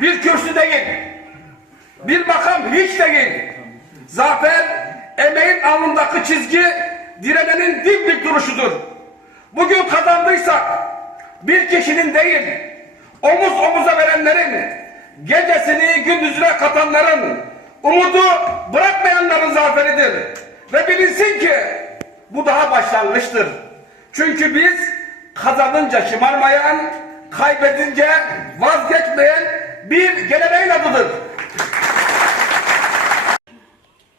bir kürsü değil. Bir makam hiç değil. Zafer emeğin alnındaki çizgi direnenin dimdik duruşudur. Bugün kazandıysak bir kişinin değil, omuz omuza verenlerin, gecesini gündüzüne katanların, umudu bırakmayanların zaferidir. Ve bilinsin ki bu daha başlangıçtır. Çünkü biz kazanınca şımarmayan, kaybedince vazgeçmeyen bir geleneğin adıdır.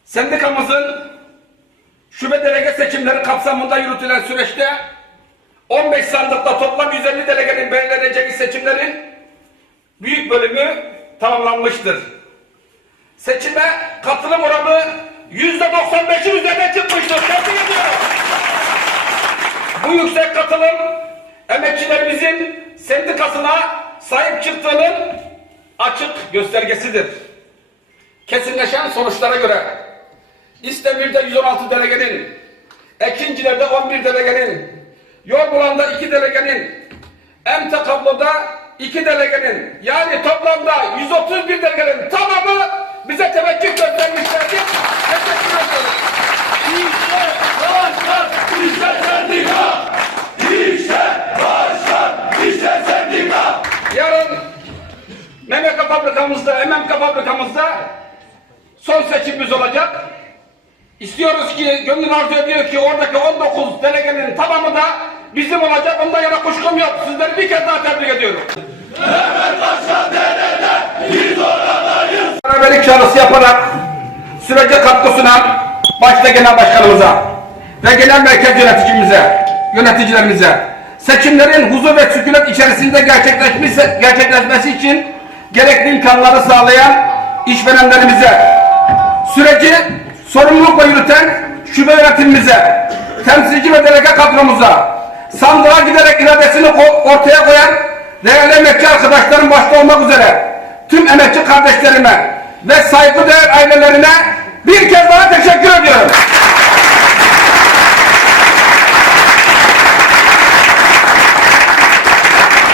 Sendikamızın şube delege seçimleri kapsamında yürütülen süreçte 15 sandıkta toplam 150 delegenin belirleneceği seçimlerin büyük bölümü tamamlanmıştır. Seçime katılım oranı %95'in üzerine çıkmıştır. Tebrik ediyorum. Bu yüksek katılım emekçilerimizin sendikasına sahip çıktığının açık göstergesidir. Kesinleşen sonuçlara göre İstemir'de 116 delegenin, Ekinciler'de 11 delegenin, Yorgulan'da 2 delegenin, Emtekablo'da 2 delegenin, yani toplamda 131 delegenin fabrikamızda, MMK fabrikamızda son seçimimiz olacak. İstiyoruz ki, gönül arzu ediyor ki oradaki 19 delegenin tamamı da bizim olacak. Ondan yana kuşkum yok. Sizleri bir kez daha tebrik ediyorum. Mehmet Başkan nerede? Biz oradayız. Beraberlik çağrısı yaparak sürece katkı sunan başta genel başkanımıza ve genel merkez yöneticimize, yöneticilerimize seçimlerin huzur ve sükunet içerisinde gerçekleşmesi, gerçekleşmesi için gerekli imkanları sağlayan işverenlerimize, süreci sorumlulukla yürüten şube yönetimimize, temsilci ve delege kadromuza, sandığa giderek iradesini ortaya koyan değerli emekçi arkadaşlarım başta olmak üzere tüm emekçi kardeşlerime ve saygıdeğer ailelerine bir kez daha teşekkür ediyorum.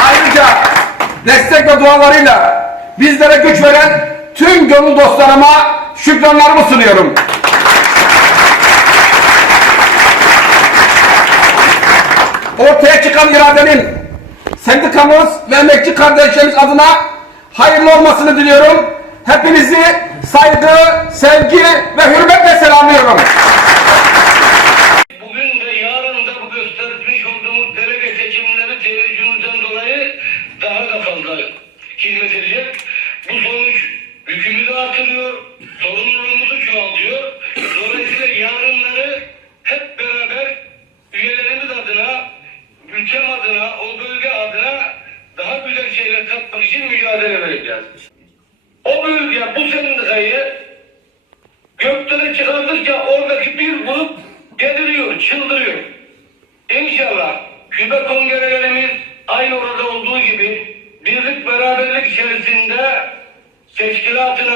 Ayrıca destek ve dualarıyla bizlere güç veren tüm gönül dostlarıma şükranlarımı sunuyorum. Ortaya çıkan iradenin sendikamız ve emekçi kardeşlerimiz adına hayırlı olmasını diliyorum. Hepinizi saygı, sevgi ve hürmetle selamlıyorum. Artırıyor, sorumluluğumuzu çoğaltıyor. Dolayısıyla yarınları hep beraber üyelerimiz adına, ülkem adına, o bölge adına daha güzel şeyler katmak için mücadele vereceğiz. O bölge bu sendikayı göklere çıkardıkça oradaki bir grup deliriyor, çıldırıyor. İnşallah kübe kongrelerimiz aynı orada olduğu gibi birlik beraberlik içerisinde teşkilatına,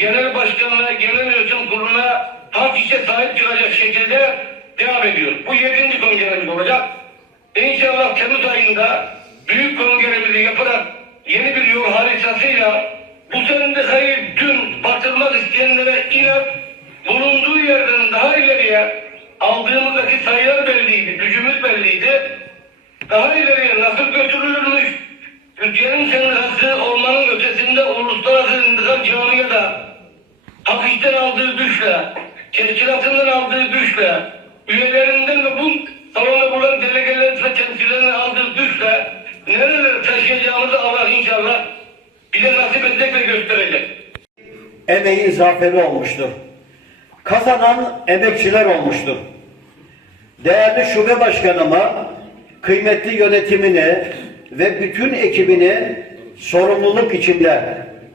genel başkanına, genel yönetim kuruluna hafifçe sahip çıkacak şekilde devam ediyor. Bu yedinci kongremiz olacak. İnşallah Temmuz ayında büyük kongremizi yaparak yeni bir yol haritasıyla bu sendikayı dün batırmak isteyenlere inat bulunduğu yerden daha ileriye aldığımızdaki sayılar belliydi, gücümüz belliydi. Daha ileriye nasıl götürülürmüş, Türkiye'nin sendikası olmanın ötesinde hafiften aldığı güçle, teşkilatından aldığı güçle, üyelerinden ve bu salonda bulunan delegeler ve temsilcilerinin aldığı güçle nerelere taşıyacağımızı Allah inşallah bize nasip edecek ve gösterecek. emeğin zaferi olmuştur. Kazanan emekçiler olmuştur. Değerli şube başkanıma, kıymetli yönetimini ve bütün ekibini sorumluluk içinde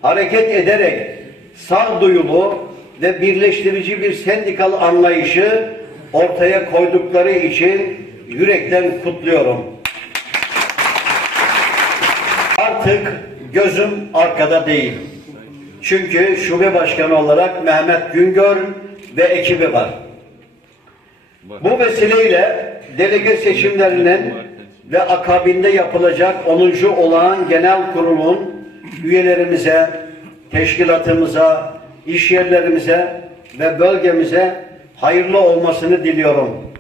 hareket ederek sağduyulu ve birleştirici bir sendikal anlayışı ortaya koydukları için yürekten kutluyorum. Artık gözüm arkada değil. Çünkü şube başkanı olarak Mehmet Güngör ve ekibi var. Bu vesileyle delege seçimlerinin ve akabinde yapılacak 10. olağan genel kurulun üyelerimize, teşkilatımıza, iş yerlerimize ve bölgemize hayırlı olmasını diliyorum.